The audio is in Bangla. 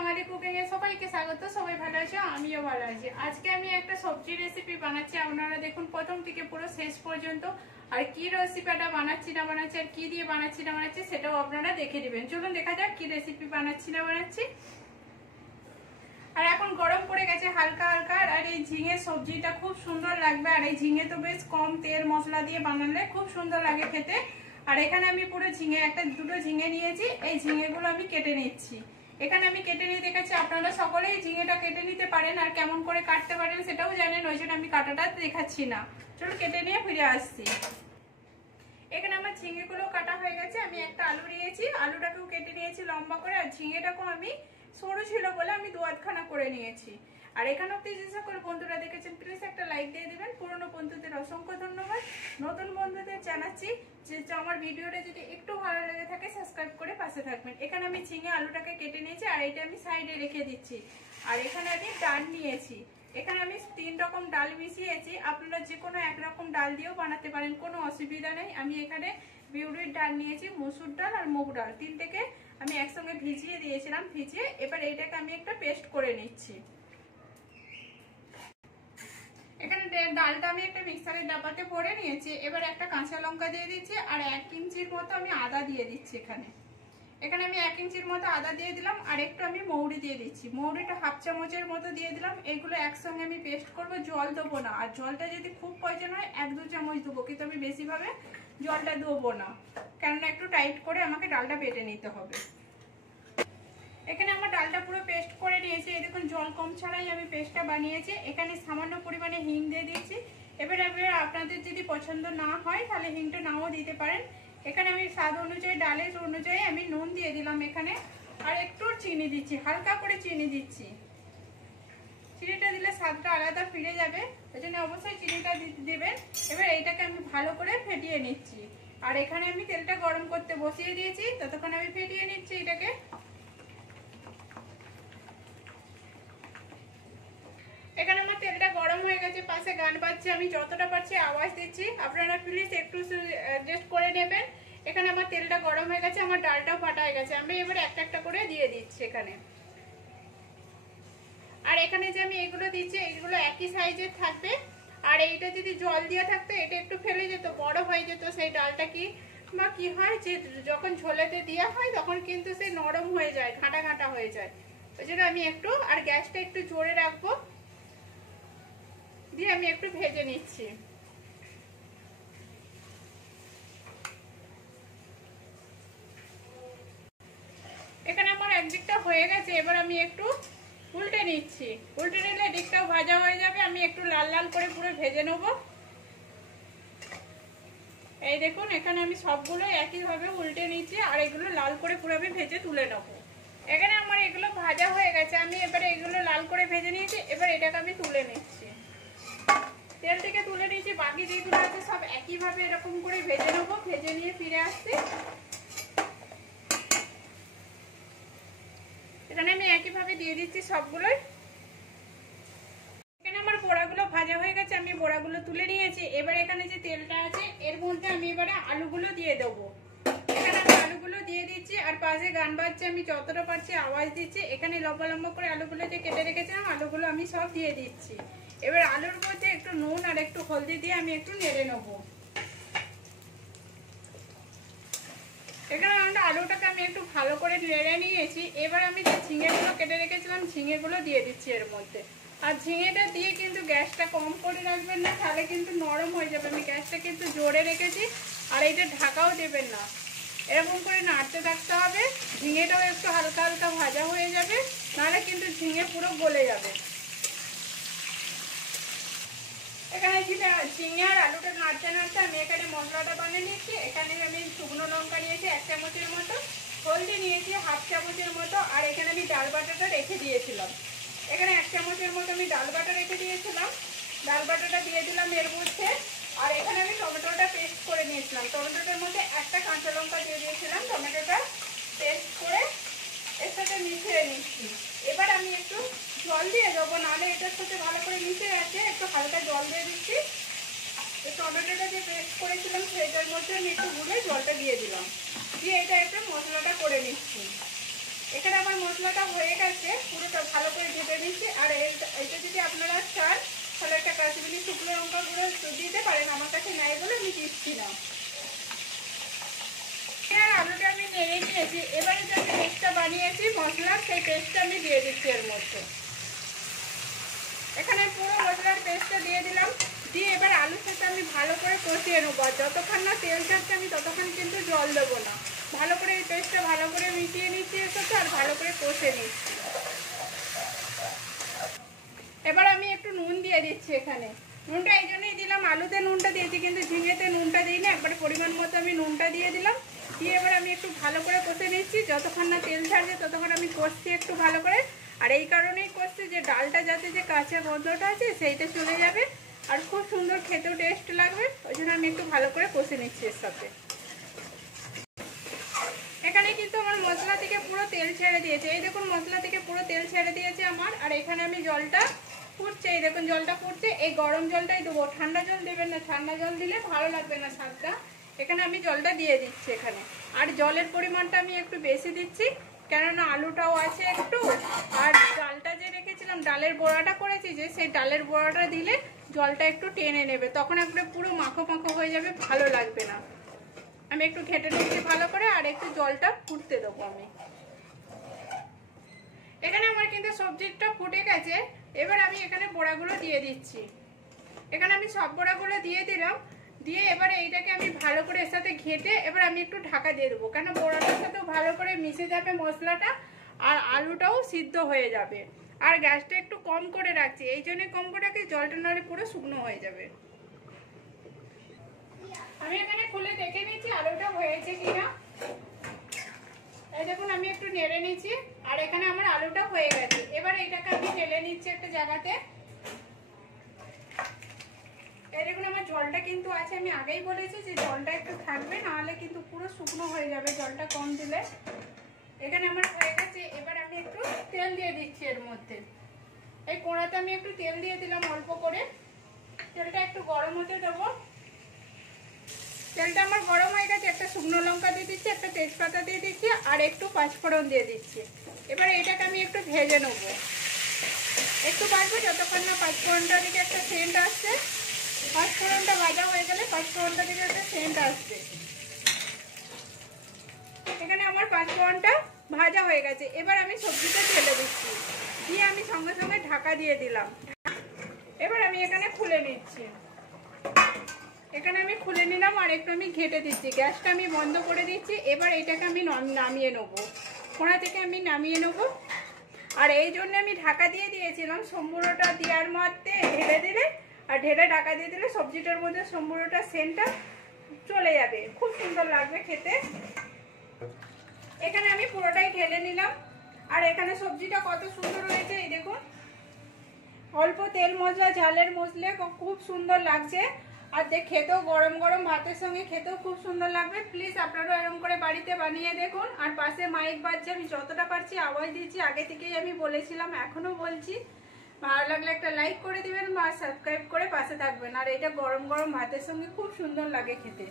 বাঙালি কুকিং এ সবাইকে স্বাগত। সবাই ভালো আছো, আমিও ভালো আছি। আজকে আমি একটা সবজি রেসিপি বানাচ্ছি, আপনারা দেখুন প্রথম থেকে পুরো শেষ পর্যন্ত। আর কি রেসিপিটা বানাচ্ছি না বানাচ্ছি আর কি দিয়ে বানাচ্ছি না বানাচ্ছি সেটাও আপনারা দেখে দিবেন। চলুন দেখা যাক কি রেসিপি বানাচ্ছি না বানাচ্ছি। আর এখন গরম পড়ে গেছে হালকা হালকা, আর এই ঝিঙে সবজিটা খুব সুন্দর লাগবে। আর এই ঝিঙে তো বেশ কম তেল মশলা দিয়ে বানালে খুব সুন্দর লাগে খেতে। আর এখানে আমি পুরো ঝিঙে দুটো ঝিঙে নিয়েছি, এই ঝিঙেগুলো আমি কেটে নিচ্ছি। এখানে আমি কেটে নিয়ে দেখাচ্ছি, আপনারা সকলেই ঝিঙেটা কেটে নিতে পারেন আর কেমন করে কাটতে পারেন সেটাও জানেন, ওই জন্য আমি কাটাটা দেখাচ্ছি না। চলো কেটে নিয়ে ফিরে আসছি। এখানে আমার ঝিঙেগুলো কাটা হয়ে গেছে। আমি একটা আলু নিয়েছি, আলুটাকেও কেটে নিয়েছি লম্বা করে। আর ঝিঙেটাকেও আমি সরু ছিল বলে আমি দু আধখানা করে নিয়েছি। আর এখানে অব্দি যে সকল বন্ধুরা দেখেছেন প্লিজ একটা লাইক দিয়ে দিবেন। পুরনো বন্ধুদের অসংখ্য ধন্যবাদ। নতুন বন্ধুদের জানাচ্ছি যে আমার ভিডিওটা যদি একটু ভালো লেগে থাকে সাবস্ক্রাইব করে পাশে থাকবেন। এখানে আমি ঝিঙে আলুটাকে কেটে নিয়েছি আর এটা আমি সাইডে রেখে দিচ্ছি। আর এখানে আমি ডাল নিয়েছি, এখানে আমি 3 রকম ডাল মিশিয়েছি। আপনারা যে কোনো একরকম ডাল দিয়েও বানাতে পারেন, কোনো অসুবিধা নেই। আমি এখানে বিউলির ডাল নিয়েছি, মসুর ডাল আর মুগ ডাল, তিনটেকে আমি একসঙ্গে ভিজিয়ে দিয়েছিলাম। ভিজিয়ে এবার এইটাকে আমি একটা পেস্ট করে নিচ্ছি। এখানে ডালটা আমি একটা মিক্সারের ডাব্বাতে ভরে নিয়েছি। এবার একটা কাঁচা লঙ্কা দিয়ে দিচ্ছি আর 1 ইঞ্চির মতো আমি আদা দিয়ে দিচ্ছি। এখানে আমি 1 ইঞ্চির মতো আদা দিয়ে দিলাম আর একটু আমি মৌরি দিয়ে দিচ্ছি। মৌরিটা হাফ চামচের মতো দিয়ে দিলাম। এইগুলো একসঙ্গে আমি পেস্ট করব, জল দেবো না। আর জলটা যদি খুব প্রয়োজন হয় 1-2 চামচ দেবো, কিন্তু আমি বেশিভাবে জলটা দেবো না, কেননা একটু টাইট করে আমাকে ডালটা বেটে নিতে হবে। এখানে আমার ডালটা পুরো পেস্ট করে নিয়েছি। এই দেখুন জল কম ছাড়াই আমি পেস্টটা বানিয়েছি। এখানে সামান্য পরিমাণে হিং দিয়ে দিচ্ছি। এবার আপনাদের যদি পছন্দ না হয় তাহলে হিংটা নাও দিতে পারেন। এখানে আমি স্বাদ অনুযায়ী ডালের অনুযায়ী আমি নুন দিয়ে দিলাম এখানে। আর একটু চিনি দিচ্ছি, হালকা করে চিনি দিচ্ছি। চিনিটা দিলে স্বাদটা আলাদা ফিরে যাবে, ওই জন্য অবশ্যই চিনিটা দিবেন। এবার এইটাকে আমি ভালো করে ফেটিয়ে নিচ্ছি। আর এখানে আমি তেলটা গরম করতে বসিয়ে দিয়েছি, ততক্ষণ আমি ফেটিয়ে নিচ্ছি এটাকে। এখানে আমার তেলটা গরম হয়ে গেছে, পাশে গান বাজছে, আমি যতটা পারছি আওয়াজ দিচ্ছি, আপনারা প্লিজ একটু অ্যাডজাস্ট করে নেবেন। এখানে আমার তেলটা গরম হয়ে গেছে, আমার ডালটাও ফাটা হয়ে গেছে। আমি এবার একটা একটা করে দিয়ে দিচ্ছি এখানে। আর এখানে যে আমি এগুলো দিচ্ছি এগুলো একই সাইজের থাকবে। আর এইটা যদি জল দিয়ে থাকতো এটা একটু ফেলে যেত, বড় হয়ে যেত সেই ডালটা। কি হয় যে যখন ঝোলেতে দেওয়া হয় তখন কিন্তু সে নরম হয়ে যায়, ঘাঁটা ঘাঁটা হয়ে যায়। ওই জন্য আমি একটু আর গ্যাসটা একটু জোরে রাখবো, দিয়ে আমি একটু ভেজে নিচ্ছি। এখানে আমার একদিকটা হয়ে গেছে, এবার আমি একটু উল্টে নিচ্ছি। উল্টে নিলে দিকটাও ভাজা হয়ে যাবে। আমি একটু লাল লাল করে পুরো ভেজে নেব। এই দেখুন এখানে আমি সবগুলো একইভাবে উল্টে নিচ্ছি আর এগুলো লাল করে পুরো আমি ভেজে তুলে নেব। এখানে আমার এগুলো ভাজা হয়ে গেছে, আমি এবারে এগুলো লাল করে ভেজে নিয়েছি। এবার এটাকে আমি তুলে নিচ্ছি, তেল থেকে তুলে নিয়েছি। বাকি যেগুলো আছে সব একইভাবে এরকম করে ভেজে নেবো। ভেজে নিয়ে ফিরে আসছি। এখানে আমি একইভাবে দিয়ে দিচ্ছি সবগুলোই। এখানে আমার বড়াগুলো ভাজা হয়ে গেছে, আমি বড়াগুলো তুলে নিয়েছি। এবার এখানে যে তেলটা আছে এর মধ্যে আমি এবারে আলুগুলো দিয়ে দেবো। এখানে আমি আলুগুলো দিয়ে দিচ্ছি আর পাশে গান বাজছে, আমি যতটা পারছি আওয়াজ দিচ্ছি। এখানে লম্বা লম্বা করে আলুগুলো যে কেটে রেখেছিলাম আলুগুলো আমি সব দিয়ে দিচ্ছি। এবার আলুর মধ্যে একটু নুন আর একটু হলদি দিয়ে আমি একটু নেড়ে নেব। এখানে আলুটাকে আমি একটু ভালো করে নেড়ে নিয়েছি। এবার আমি যে ঝিঙেগুলো কেটে রেখেছিলাম ঝিঙেগুলো দিয়ে দিচ্ছি এর মধ্যে। আর ঝিঙেটা দিয়ে কিন্তু গ্যাসটা কম করে রাখবেন না, তাহলে কিন্তু নরম হয়ে যাবে। আমি গ্যাসটা কিন্তু জোরে রেখেছি। আর এইটা ঢাকাও দেবেন না, এরকম করে নাড়তে থাকতে হবে। ঝিঙেটাও একটু হালকা হালকা ভাজা হয়ে যাবে, নাহলে কিন্তু ঝিঙে পুরো গলে যাবে। এখানে ঝিঙে আর আলুটা নাড়তে নাড়তে আমি এখানে মশলাটা বানিয়ে নিচ্ছি। এখানে আমি শুকনো লঙ্কা নিয়েছি 1 চামচের মতো, হলদি নিয়েছি হাফ চামচের মতো। আর এখানে আমি ডাল বাটাটা রেখে দিয়েছিলাম, এখানে 1 চামচের মতো আমি ডাল বাটা রেখে দিয়েছিলাম। ডাল বাটাটা দিয়ে দিলাম এর মধ্যে। আর এখানে আমি টমেটোটা পেস্ট করে নিয়েছিলাম, টমেটোটার মধ্যে একটা কাঁচা লঙ্কা দিয়ে দিয়েছিলাম। টমেটোটা পেস্ট করে এর সাথে মিশিয়ে নিচ্ছি। এবার আমি একটু জল দিয়ে দেবো, নাহলে এটার সাথে ভালো করে মিশে আছে। একটু হালকা জল দিয়ে দিচ্ছি। টমেটোটা যে পেস্ট করেছিলাম সেটার মধ্যে আমি একটু গুলে জলটা দিয়ে দিলাম, দিয়ে এটা একটু মশলাটা করে নিচ্ছি। এখানে আমার মশলাটা হয়ে গেছে, পুরোটা ভালো করে ভেজে নিচ্ছি। আর এটা যদি আপনারা চান তাহলে একটা কাশ্মীরি শুকনো লঙ্কা গুঁড়ো দিতে পারেন, আমার কাছে নাই বলে আমি দিচ্ছি না। আলুটা আমি নেড়ে নিয়েছি। এবারে যে আমি পেস্টটা বানিয়েছি মশলার, সেই পেস্টটা আমি দিয়ে দিচ্ছি এর মধ্যে। এখানে পুরো মশলার পেস্টটা দিয়ে দিলাম, দিয়ে এবার আলুর সাথে আমি ভালো করে কষিয়ে নেবো। আর যতক্ষণ না তেল ছাড়ছে আমি ততক্ষণ কিন্তু জল দেবো না। ভালো করে এই পেস্টটা ভালো করে মিশিয়ে নিচ্ছি এর সাথে, আর ভালো করে কষে নিচ্ছি। এবার আমি একটু নুন দিয়ে দিচ্ছি। এখানে নুনটা এই জন্যই দিলাম, আলুতে নুনটা দিয়েছি কিন্তু ঝিঙেতে নুনটা দিই না, একবার পরিমাণ মতো আমি নুনটা দিয়ে দিলাম। দিয়ে এবার আমি একটু ভালো করে কষে নিচ্ছি। যতক্ষণ না তেল ছাড়ছে ততক্ষণ আমি কষছি একটু ভালো করে। আর এই কারণেই কষছি যে ডালটা যাতে যে কাঁচা গন্ধটা আছে সেইটা চলে যাবে, আর খুব সুন্দর খেতেও টেস্ট লাগবে। ওই জন্য আমি একটু ভালো করে কষে নিচ্ছি এর সাথে। এখানে কিন্তু আমার মশলা থেকে পুরো তেল ছেড়ে দিয়েছে, এই দেখুন মশলা থেকে পুরো তেল ছেড়ে দিয়েছে আমার। আর এখানে আমি জলটা ফুটছে, এই দেখুন জলটা ফুটছে। এই গরম জলটাই দেবো, ঠান্ডা জল দেবেন না, ঠান্ডা জল দিলে ভালো লাগবে না স্বাদটা। এখানে আমি জলটা দিয়ে দিচ্ছি এখানে। আর জলের পরিমাণটা আমি একটু বেশি দিচ্ছি, কেননা আলুটাও আছে একটু। আর ডালটা যে রেখেছিলাম, ডালের বড়াটা করেছি যে, সেই ডালের বড়াটা দিলে জলটা একটু টেনে নেবে, তখন একবারে পুরো মাখো মাখো হয়ে যাবে, ভালো লাগবে না। আমি একটু ঘেটে নিচ্ছি ভালো করে, আর একটু জলটা ফুটতে দেবো আমি। এখানে আমার কিন্তু সবজিটা ফুটে গেছে। এবার আমি এখানে বড়াগুলো দিয়ে দিচ্ছি। এখানে আমি সব বড়াগুলো দিয়ে দিলাম। দিয়ে এবারে এইটাকে আমি ভালো করে এর সাথে ঘেটে এবার আমি একটু ঢাকা দিয়ে দেবো, কেন বড়াটার সাথেও ভালো করে মিশে যাবে মশলাটা, আর আলুটাও সিদ্ধ হয়ে যাবে। আর গ্যাসটা একটু কম করে রাখছি, এই জন্যই কম করে রাখছি, জলটা নাহলে পুরো শুকনো হয়ে যাবে। আমি এখানে খুলে দেখে নিচ্ছি আলুটা হয়েছে কিনা। এই দেখুন আমি একটু নেড়ে নিচ্ছি, আর এখানে আমার আলুটা হয়ে গেছে। এবার এটাকে আমি ঢেলে নিচ্ছি একটা জায়গাতে। এই দেখুন আমার জলটা কিন্তু আছে, আমি আগেই বলেছি যে জলটা একটু থাকবে, নাহলে কিন্তু পুরো শুকনো হয়ে যাবে জলটা কম দিলে। এখানে আমার হয়ে গেছে। এবার আমি একটু তেল দিয়ে দিচ্ছি এর মধ্যে। এই কড়াতে আমি একটু তেল দিয়ে দিলাম অল্প করে। তেলটা একটু গরম হতে দেবো। তেলটা আমার গরম হয়ে গেছে। একটা শুকনো লঙ্কা দিয়ে দিচ্ছি, একটা তেজপাতা দিয়ে দিচ্ছি, আর একটু পাঁচফোড়ন দিয়ে দিচ্ছি। এবার এটাকে আমি একটু ভেজে নেব, একটু ভাজবো যতক্ষণ না পাঁচফোড়নটা থেকে একটা সেন্ট আসছে। পাঁচফোড়নটা ভাজা হয়ে গেলে পাঁচফোড়নটা থেকে একটা সেন্ট আসবে। এখানে আমার পাঁচফোড়নটা ভাজা হয়ে গেছে। এবার আমি সবজিটা ঢেলে দিচ্ছি, দিয়ে আমি সঙ্গে সঙ্গে ঢাকা দিয়ে দিলাম। এবার আমি এখানে খুলে নিচ্ছি। এখানে আমি খুলে নিলাম, আর একটু আমি ঘেটে দিচ্ছি। গ্যাসটা আমি বন্ধ করে দিচ্ছি। এবার এটাকে আমি নামিয়ে নেবো, কোড়া থেকে আমি নামিয়ে নেবো। আর এই জন্য আমি ঢাকা দিয়ে দিয়েছিলাম, সম্বুরোটা দেওয়ার মধ্যে ঢেলে দিলে, আর ঢেলে ঢাকা দিয়ে দিলে সবজিটার মধ্যে সম্বুরোটার সেন্টটা চলে যাবে, খুব সুন্দর লাগবে খেতে। এখানে আমি পুরোটাই ঢেলে নিলাম। আর এখানে সবজিটা কত সুন্দর হয়েছে, এই দেখুন অল্প তেল মশলা ঝালের মশলা, খুব সুন্দর লাগছে। আর খেতেও গরম গরম ভাতের সঙ্গে খেতেও খুব সুন্দর লাগবে। প্লিজ আপনারাও এরকম করে বাড়িতে বানিয়ে দেখুন। আর পাশে মাইক বাজছে, আমি যতটা পারছি আওয়াজ দিচ্ছি, আগে থেকেই আমি বলেছিলাম, এখনো বলছি। ভালো লাগলে একটা লাইক করে দিবেন, আর সাবস্ক্রাইব করে পাশে থাকবেন। আর এটা গরম গরম ভাতের সঙ্গে খুব সুন্দর লাগে খেতে।